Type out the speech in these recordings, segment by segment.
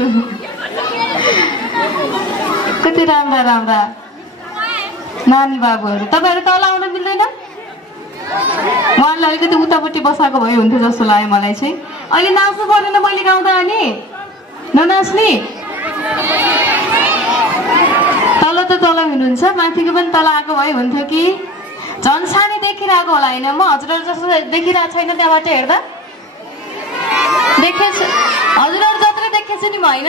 छु कति राम्रा राम्रा नानी बाबुहरू तपाईहरु तल आउन मिल्दैन उहाँलाई अलिकति उतापट्टि बसाएको भए हुन्थ्यो जस्तो लाग्यो मलाई चाहिँ अहिले नाच्नु परेन मैले गाउँदा अनि ननाच्ने तल त तल हुनुहुन्छ माथिको पनि तल आएको भए हुन्थ्यो कि झन् सानी देखिरहेको होला होइन म हजुरहरू जस्तो देखिरहेको छैन त्यहाँबाट हेर्दा देखेछु हजुरहरू जत्रै देखेछु नि म होइन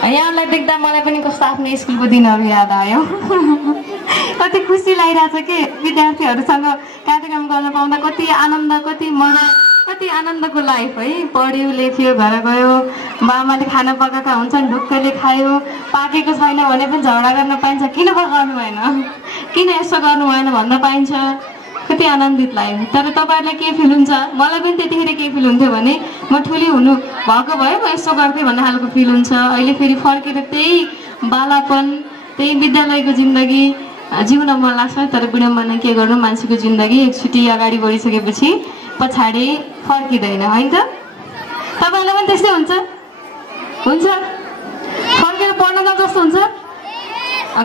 यहाँलाई देख्दा मलाई पनि कस्तो आफ्नो स्कुलको दिनहरू याद आयो कति खुसी लागिरहेछ कि विद्यार्थीहरूसँग कार्यक्रम गर्न पाउँदा कति आनन्द कति मजा कति आनन्दको लाइफ है पढ्यो लेख्यो घर गयो बाबाले खाना पकाएका हुन्छन् ढुक्कले खायो पाकेको छैन भने पनि झगडा गर्न पाइन्छ किन पकाउनु भएन किन यसो गर्नु भएन भन्न पाइन्छ कति आनन्दित लाग्यो तर तपाईहरुलाई के फिल हुन्छ मलाई पनि त्यतिखेर के फिल हुन्थ्यो भने म ठुली हुनु भएको भए म यसो गर्थे भन्ने खालको फिल हुन्छ अहिले फेरि फर्केर त्यही बालापन त्यही विद्यालयको जिन्दगी जिउन मन लाग्छ तर विडम्बना के गर्नु मान्छेको जिन्दगी एकचोटि अगाडि बढिसकेपछि पछाडि फर्किँदैन हैन त तपाईहरुलाई पनि त्यस्तै हुन्छ फर्केर पढ्न न जस्तो हुन्छ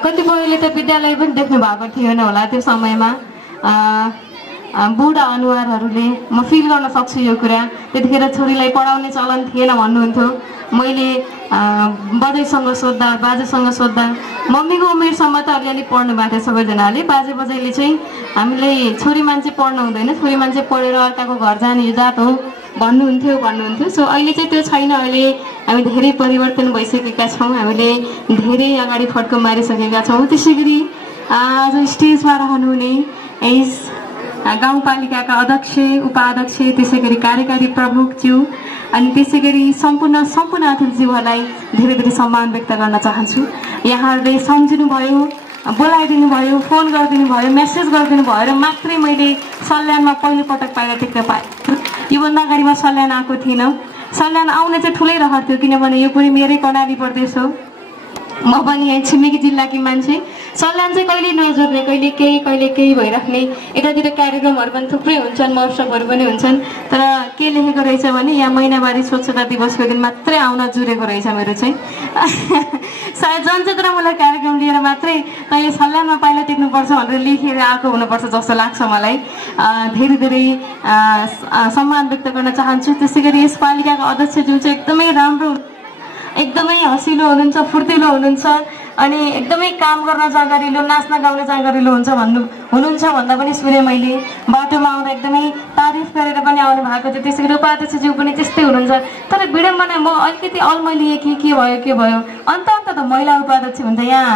कतिपयले त विद्यालय पनि देख्नु भएको थिएन होला त्यो समयमा बुढा अनुहारहरूले म फिल गर्न सक्छु यो कुरा त्यतिखेर छोरीलाई पढाउने चलन थिएन भन्नुहुन्थ्यो मैले बजैसँग सोद्धा बाजेसँग सोद्धा मम्मीको उमेरसम्म त अलिअलि पढ्नु भएको थियो सबैजनाले बाजे बजैले चाहिँ हामीले छोरी मान्छे पढ्नु हुँदैन छोरी मान्छे पढेर अर्काको घर जाने यो जात हो भन्नुहुन्थ्यो सो अहिले चाहिँ त्यो छैन अहिले हामी धेरै परिवर्तन भइसकेका छौँ हामीले धेरै अगाडि फड्को मारिसकेका छौँ त्यसैगरी आज स्टेजमा रहनुहुने यस गाउँपालिकाका अध्यक्ष उपाध्यक्ष त्यसैगरी कार्यकारी प्रमुखज्यू अनि त्यसैगरी सम्पूर्ण अतिथिज्यूहरूलाई धेरै धेरै सम्मान व्यक्त गर्न चाहन्छु यहाँहरूले सम्झिनु भयो बोलाइदिनु भयो फोन गरिदिनु भयो मेसेज गरिदिनु भयो र मात्रै मैले सल्यानमा पहिलोपटक पाएर टेक्न पाएँ योभन्दा अगाडिमा सल्यान आएको थिइनँ सल्यान आउने चाहिँ ठुलै रहर थियो किनभने यो पनि मेरै कर्णाली प्रदेश हो म पनि यहाँ छिमेकी जिल्लाकी मान्छे सल्यान चाहिँ कहिले नजोड्ने कहिले केही भइराख्ने यतातिर कार्यक्रमहरू पनि थुप्रै हुन्छन् महोत्सवहरू पनि हुन्छन् तर के लेखेको रहेछ भने यहाँ महिनावारी स्वच्छता दिवसको दिन मात्रै आउन जुरेको रहेछ मेरो चाहिँ सायद जनचेतनामूलक कार्यक्रम लिएर मात्रै तैँले सल्यानमा पाइला टेक्नुपर्छ भनेर लेखेर आएको हुनुपर्छ जस्तो लाग्छ मलाई धेरै धेरै सम्मान व्यक्त गर्न चाहन्छु त्यसै गरी यस पालिकाको अध्यक्षज्यू चाहिँ एकदमै राम्रो एकदमै हँसिलो हुनुहुन्छ फुर्तिलो हुनुहुन्छ अनि एकदमै काम गर्न जाँगरिलो नाच्न गाउन जाँगरिलो हुनुहुन्छ भन्दा पनि सुने मैले बाटोमा आउँदा एकदमै तारिफ गरेर पनि आउनु भएको थियो त्यसै गरी उपाध्यक्षज्यू पनि त्यस्तै हुनुहुन्छ तर विडम्बना म अलिकति अल्मलिएँ कि के भयो अन्त त महिला उपाध्यक्ष हुन्छ यहाँ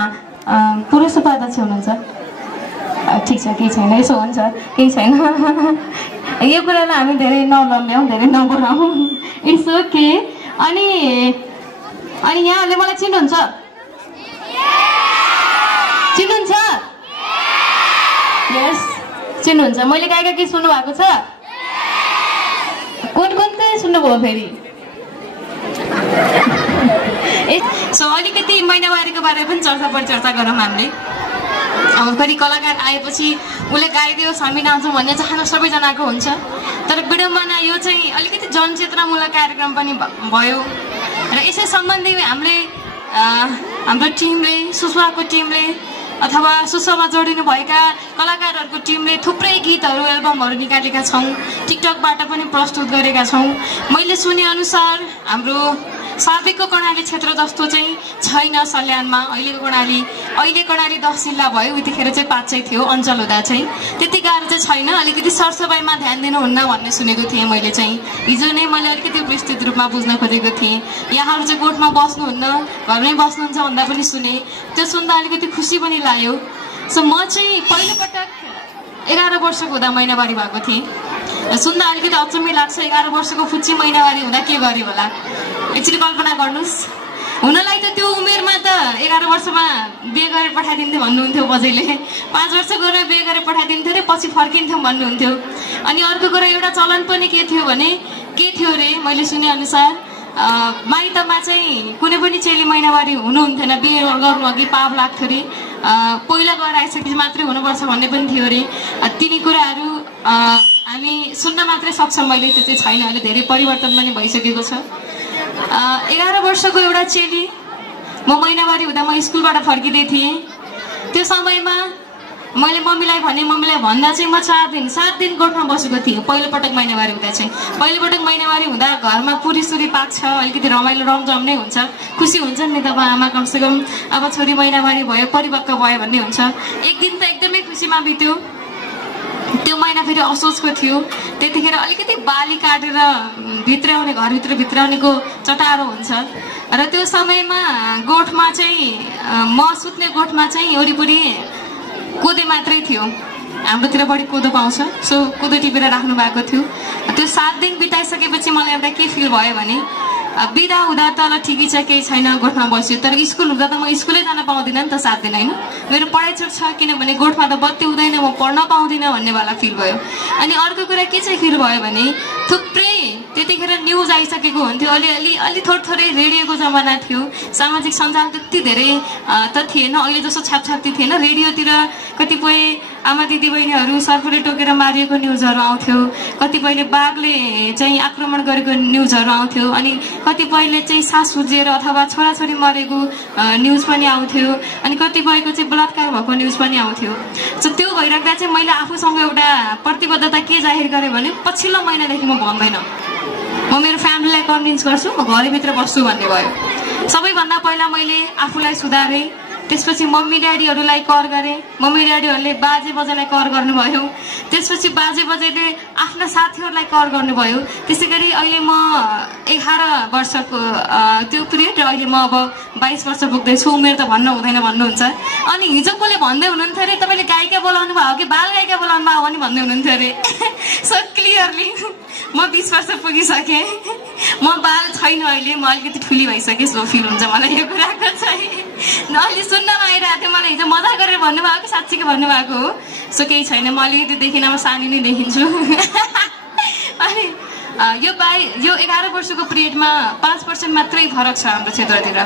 पुरुष उपाध्यक्ष हुनुहुन्छ ठिक छ केही छैन यसो हुन्छ केही छैन यो कुरालाई हामी धेरै नलम्ब्याउँ धेरै नबोलाउँ इट्स ओके अनि यहाँहरूले मलाई चिन्नुहुन्छ यस चिन्नुहुन्छ मैले गाएका के सुन्नु भएको छ कुन चाहिँ सुन्नुभयो फेरि सो अलिकति महिनावारीको बारेमा पनि चर्चा गरौँ हामीले अब फेरि कलाकार आएपछि उसले गाइदियोस् हामी नाच्छौँ भन्ने चाहना सबैजनाको हुन्छ तर विडम्बना यो चाहिँ अलिकति जनचेतनामूलक कार्यक्रम पनि भयो र यसै सम्बन्धी हाम्रो टिमले सुस्वाको टिमले अथवा सुस्वामा जोडिनु भएका कलाकारहरूको टिमले थुप्रै गीतहरू एल्बमहरू निकालेका छौँ टिकटकबाट पनि प्रस्तुत गरेका छौँ मैले सुने अनुसार हाम्रो साबिकको कर्णाली क्षेत्र जस्तो चाहिँ छैन सल्यानमा अहिले कर्णाली 10 जिल्ला भयो उतिखेर चाहिँ 5 थियो अञ्चल हुँदा चाहिँ त्यति गाह्रो चाहिँ छैन अलिकति सरसफाइमा ध्यान दिनुहुन्न भन्ने सुनेको थिएँ मैले चाहिँ हिजो नै मैले अलिकति विस्तृत रूपमा बुझ्न खोजेको थिएँ यहाँहरू चाहिँ गोठमा बस्नुहुन्न घरमै बस्नुहुन्छ भन्दा पनि सुने त्यो सुन्दा अलिकति खुसी पनि लाग्यो सो म चाहिँ पहिलोपटक 11 वर्षको हुँदा महिनावारी भएको थिएँ सुन्दा अलिकति अचम्मै लाग्छ 11 वर्षको फुच्ची महिनावारी हुँदा के गर्यो होला एकचोटि कल्पना गर्नुहोस् हुनलाई त त्यो उमेरमा त 11 वर्षमा बिहे गरेर पठाइदिन्थ्यो भन्नुहुन्थ्यो बजैले 5 वर्ष गएर बिहे गरेर पठाइदिन्थ्यो रे पछि फर्किन्थ्यौँ भन्नुहुन्थ्यो अनि अर्को कुरा एउटा चलन पनि के थियो रे मैले सुने अनुसार माइतमा चाहिँ कुनै पनि चेली महिनावारी हुनुहुन्थेन बिहे गर्नु अघि पाप लाग्थ्यो रे पहिला गएर आइसकेपछि मात्रै हुनुपर्छ भन्ने पनि थियो रे तिनी कुराहरू हामी सुन्न मात्रै सक्छौँ मैले त्यो चाहिँ छैन अहिले धेरै परिवर्तन पनि भइसकेको छ 11 वर्षको एउटा चेली म महिनावारी हुँदा म स्कुलबाट फर्किँदै थिएँ। त्यो समयमा मैले मम्मीलाई भन्दा चाहिँ म 7 दिन गोठमा बसेको थिएँ। पहिलोपटक महिनावारी हुँदा चाहिँ पहिलोपटक महिनावारी हुँदा घरमा पुरी सुरी पाक्छ, अलिकति रमाइलो रमझम नै हुन्छ, खुसी हुन्छ नि त आमा कमसेकम अब छोरी महिनावारी भयो परिपक्व भयो भन्ने हुन्छ। एक दिन त एकदमै खुसीमा बित्यो। त्यो महिना फेरि असोजको थियो। त्यतिखेर अलिकति बाली काटेर भित्राउने घरभित्र भित्राउनेको चटारो हुन्छ र त्यो समयमा गोठमा चाहिँ म सुत्ने गोठमा चाहिँ वरिपरि कोदो मात्रै थियो। हाम्रोतिर बढी कोदो पाउँछ, सो कोदो टिपेर राख्नु भएको थियो। त्यो 7 दिन बिताइसकेपछि मलाई एउटा के फिल भयो भने बिदा हुँदा त ल ठिकै छ केही छैन गोठमा बस्यो, तर स्कुल हुँदा त म स्कुलै जान पाउँदिनँ नि त 7 दिन होइन। मेरो पढाइ छुट छ किनभने गोठमा त बत्ती हुँदैन, म पढ्न पाउँदिनँ भन्नेवाला फिल भयो। अनि अर्को कुरा के चाहिँ फिल भयो भने थुप्रै त्यतिखेर न्युज आइसकेको हुन्थ्यो, अलि थोरै रेडियोको जमाना थियो, सामाजिक सञ्जाल त्यति धेरै त थिएन, अहिले जस्तो छापछाप्ती थिएन। रेडियोतिर कतिपय आमा दिदीबहिनीहरू सर्पले टोकेर मारिएको न्युजहरू आउँथ्यो, कतिपयले बाघले चाहिँ आक्रमण गरेको न्युजहरू आउँथ्यो, अनि कतिपयले चाहिँ सास सुझेर अथवा छोराछोरी मरेको न्युज पनि आउँथ्यो, अनि कतिपयको चाहिँ बलात्कार भएको न्युज पनि आउँथ्यो। सो त्यो भइराख्दा चाहिँ मैले आफूसँग एउटा प्रतिबद्धता के जाहेर गरेँ भने पछिल्लो महिनादेखि म भन्दैन, म मेरो फ्यामिलीलाई कन्भिन्स गर्छु, म घरभित्र बस्छु भन्ने भयो। सबैभन्दा पहिला मैले आफूलाई सुधारेँ, त्यसपछि मम्मी ड्याडीहरूलाई कर गरेँ, मम्मी ड्याडीहरूले बाजे बजेलाई कर गर्नुभयो, त्यसपछि बाजे बजेले आफ्ना साथीहरूलाई कर गर्नुभयो। त्यसै गरी अहिले म 11 वर्षको त्यो पिरियड र अहिले म अब 22 वर्ष पुग्दैछु। उमेर त भन्न हुँदैन भन्नुहुन्छ। अनि हिजो कसले भन्दै हुनुहुन्थ्यो अरे तपाईँले गायिका बोलाउनु भयो कि बाल गायिका बोलाउनु भयो भने भन्दै हुनुहुन्थ्यो अरे। सो क्लियरली म 20 वर्ष पुगिसकेँ, म बाल छैन अहिले, म अलिकति ठुली भइसकेँ। स्लो फिल हुन्छ मलाई यो कुराको चाहिँ। अहिले सुन्नमा आइरहेको थियो, मलाई हिजो मजा गरेर भन्नुभएको कि साँच्चीकै भन्नुभएको हो। सो केही छैन, म अलिकति देखिन, म सानी नै देखिन्छु। अनि यो 11 वर्षको पिरियडमा 5% मात्रै फरक छ हाम्रो क्षेत्रतिर।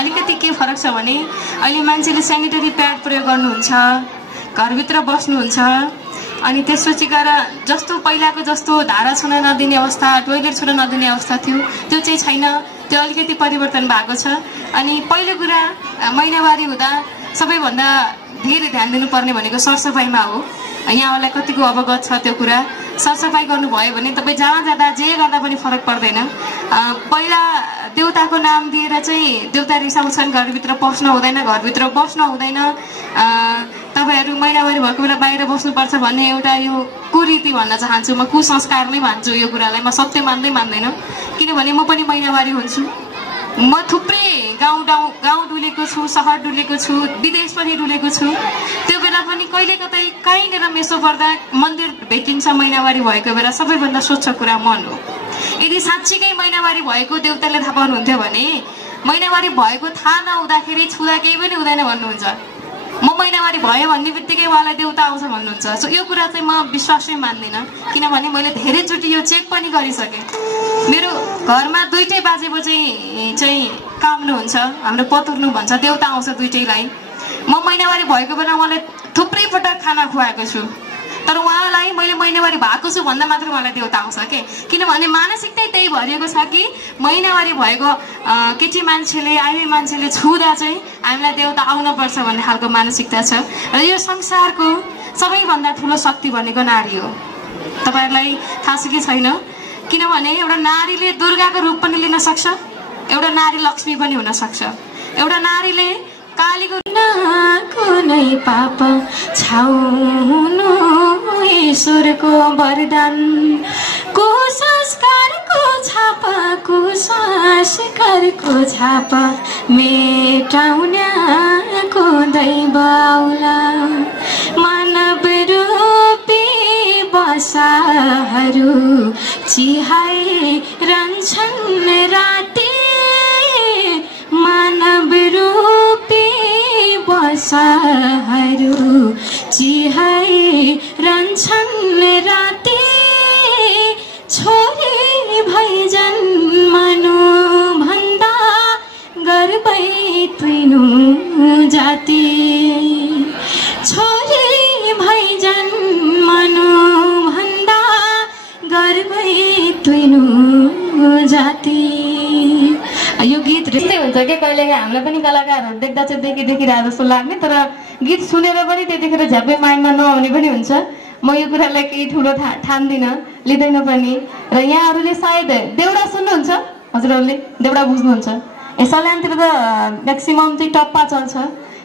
अलिकति के फरक छ भने अहिले मान्छेले सेनिटरी प्याड प्रयोग गर्नुहुन्छ, घरभित्र बस्नुहुन्छ, अनि त्यसपछि गएर जस्तो पहिलाको जस्तो धारा छुन नदिने अवस्था, टोइलेट छुन नदिने अवस्था थियो, त्यो चाहिँ छैन। त्यो अलिकति परिवर्तन भएको छ। अनि पहिलो कुरा महिनावारी हुँदा सबैभन्दा धेरै ध्यान दिनुपर्ने भनेको सरसफाइमा हो। यहाँहरूलाई कतिको अवगत छ त्यो कुरा। सरसफाइ गर्नुभयो भने तपाईँ जहाँ जाँदा जे गर्दा पनि फरक पर्दैन। पहिला देउताको नाम दिएर चाहिँ देउता रिसाउँछन्, घरभित्र पस्न हुँदैन, घरभित्र बस्न हुँदैन, तपाईँहरू महिनावारी भएको बेला बाहिर बस्नुपर्छ भन्ने एउटा यो कुरीति भन्न चाहन्छु। म कुसंस्कार नै मान्छु यो कुरालाई, म सत्य मान्दैन। किनभने म पनि महिनावारी हुन्छु। म थुप्रै गाउँ डुलेको छु, सहर डुलेको छु, विदेश पनि डुलेको छु। त्यो बेला पनि कहिले कतै कहीँनिर मेसो पर्दा मन्दिर भेटिन्छ महिनावारी भएको बेला। सबैभन्दा स्वच्छ कुरा मन हो। यदि साँच्चीकै महिनावारी भएको देउताले थाहा पाउनुहुन्थ्यो भने महिनावारी भएको थाहा नहुँदाखेरि छुँदा केही पनि हुँदैन भन्नुहुन्छ। म महिनावारी भयो भन्ने बित्तिकै उहाँलाई देउता आउँछ भन्नुहुन्छ। सो यो कुरा चाहिँ म विश्वासै मान्दिनँ, किनभने मैले धेरैचोटि यो चेक पनि गरिसकेँ। मेरो घरमा दुईटै बाजे बजे चाहिँ काम्नुहुन्छ, हाम्रो पतुर्नु भन्छ, देउता आउँछ दुईटैलाई। म महिनावारी भएको बेला उहाँलाई थुप्रै पटक खाना खुवाएको छु, तर उहाँलाई मैले महिनावारी भएको छु भन्दा मात्र उहाँलाई देउता आउँछ के। किनभने मानसिकता त्यही भरिएको छ कि महिनावारी भएको केटी मान्छेले, आइमाई मान्छेले छुँदा चाहिँ हामीलाई देउता आउनुपर्छ भन्ने खालको मानसिकता छ। र यो संसारको सबैभन्दा ठुलो शक्ति भनेको नारी हो। तपाईँहरूलाई थाहा छ कि छैन? किनभने एउटा नारीले दुर्गाको रूप पनि लिन सक्छ, एउटा नारी लक्ष्मी पनि हुन सक्छ। एउटा नारीले कालीको कुनै पाप छाउनु ईश्वरको वरदान, कुसंस्कारको छाप, कुसंस्कारको छाप मेटाउनको दैव आउला। मानव रूपी बसाहरू चिहाइरहन्छन् राति, मानव रूपी बसाहरू चिहाइरहन्छन् राति। छोरी भई जन्मनु भन्दा गर्वै तुइनु जाति, छोरी भई जन्मनु भन्दा गर्वै तुइनु जाति। हुन्छ कि कहिलेकाहीँ हामीलाई पनि कलाकारहरू देख्दा चाहिँ देखिरहेको जस्तो लाग्ने, तर गीत सुनेर पनि त्यतिखेर झ्याप्पै माइन्डमा नआउने पनि हुन्छ। म यो कुरालाई केही ठुलो ठान्दिनँ, लिँदैन पनि। र यहाँहरूले सायद देउडा सुन्नुहुन्छ, हजुरहरूले देउडा बुझ्नुहुन्छ। सल्यानतिर त म्याक्सिमम चाहिँ टप्पा चल्छ।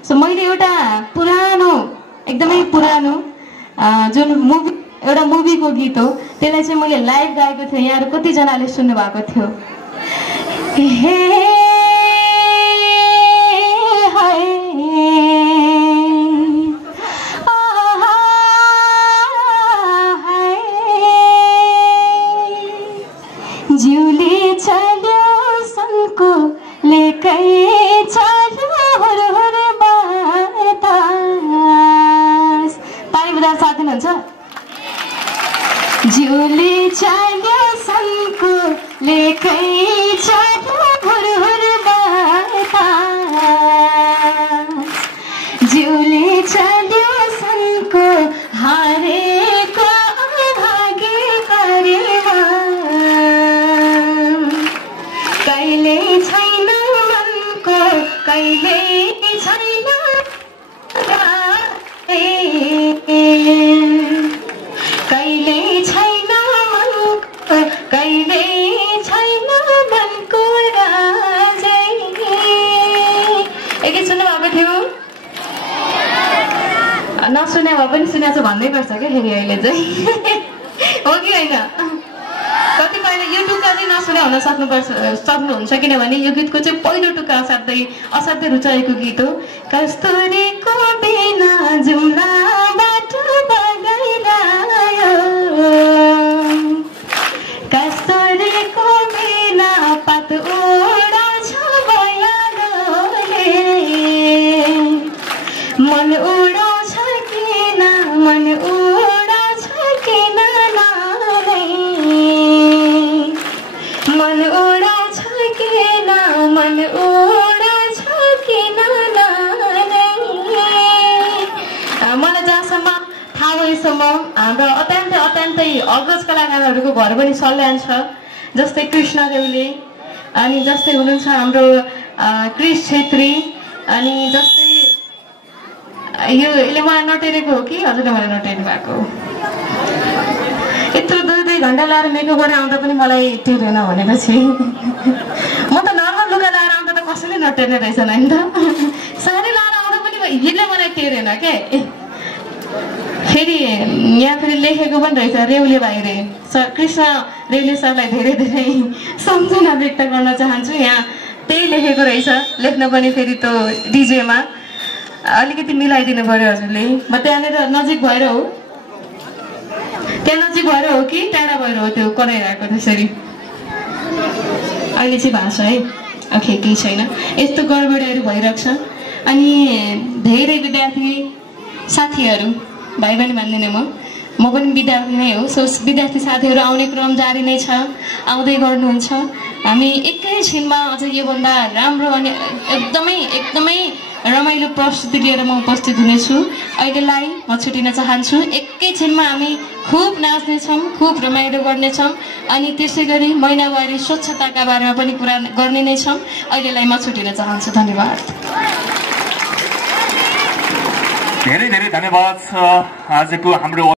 सो मैले एउटा पुरानो, एकदमै पुरानो जुन एउटा मुभीको गीत हो, त्यसलाई चाहिँ मैले लाइभ गाएको थिएँ। यहाँहरू कतिजनाले सुन्नु भएको थियो? जिउले चल्यो सनको लेकै चल्यो हुर हुर बतास। ताली बजाएर साथ दिनुहुन्छ? जिउले चल्यो सनको लेकै चल्यो हुर हुर बतास। जिउले चल्यो सनको हारेको भागे गरेमा कहिले छैन मनको कहिले छैन कहिले छैन मनको कहिले छैन मनको राजै। एकैछिन सुन्नु भएको थियो? नसुने भए पनि सुनेको छ भन्नै पर्छ क्या फेरि अहिले चाहिँ हो कि होइन? कतिपयले यो टुक्का चाहिँ नसुने हुन सक्नुहुन्छ, किनभने यो गीतको चाहिँ पहिलो टुक्का असाध्यै रुचाएको गीत हो। कस्तुरीको बिना जुम्ला बाटो बगाइरह्यो, कस्तुरीको बिना पात उडाउँछ बयालोले, मन उडाउँछ किन मन उडाउँछ किन नानै, मन उडाउँछ किन मन उडाउँछ किन नानै। मलाई जहाँसम्म थाहा भएसम्म हाम्रो अत्यन्तै अग्रज कलाकारहरूको घर पनि सल्यान छ, जस्तै कृष्ण देउले, अनि जस्तै हुनुहुन्छ हाम्रो क्रिस छेत्री, अनि जस्तै यो यसले मलाई नटेरेको हो कि हजुरले मलाई नटेर्नु भएको हो? यत्रो 2 घन्टा लाएर मेकअप गरेर आउँदा पनि मलाई टेरेन भनेपछि म त नर्मल लुगा लाएर आउँदा त कसैले नटेर्ने रहेछ नि त। साडी लाएर आउँदा पनि यसले मलाई टेरेन के। फेरि यहाँ फेरि लेखेको पनि रहेछ रेउले भाइले, कृष्ण रेउले सरलाई धेरै धेरै सम्झना व्यक्त गर्न चाहन्छु। यहाँ त्यही लेखेको रहेछ, लेख्न पनि फेरि त्यो डिजेमा अलिकति मिलाइदिनु पर्यो हजुरले। म त्यहाँनिर नजिक भएर हो, त्यहाँ नजिक भएर हो कि टाढा भएर हो त्यो कराइरहेको त्यसरी? अहिले चाहिँ भएको छ है, ओके केही छैन। यस्तो गडबडीहरू भइरहेको छ। अनि धेरै विद्यार्थी साथीहरू, भाइ पनि भन्दिनँ म पनि विद्यार्थी नै हो। सो विद्यार्थी साथीहरू आउने क्रम जारी नै छ, आउँदै गर्नुहुन्छ। हामी एकैछिनमा अझ योभन्दा राम्रो अनि एकदमै रमाइलो प्रस्तुति लिएर म उपस्थित हुनेछु। अहिलेलाई म छुटिन चाहन्छु। एकैछिनमा हामी खुब नाच्नेछौँ, खुब रमाइलो गर्नेछौँ, अनि त्यसै गरी महिनावारी स्वच्छताका बारेमा पनि कुरा गर्ने नै छौँ। अहिलेलाई म छुटिन चाहन्छु। धन्यवाद। धेरै धेरै धन्यवाद। आजको हाम्रो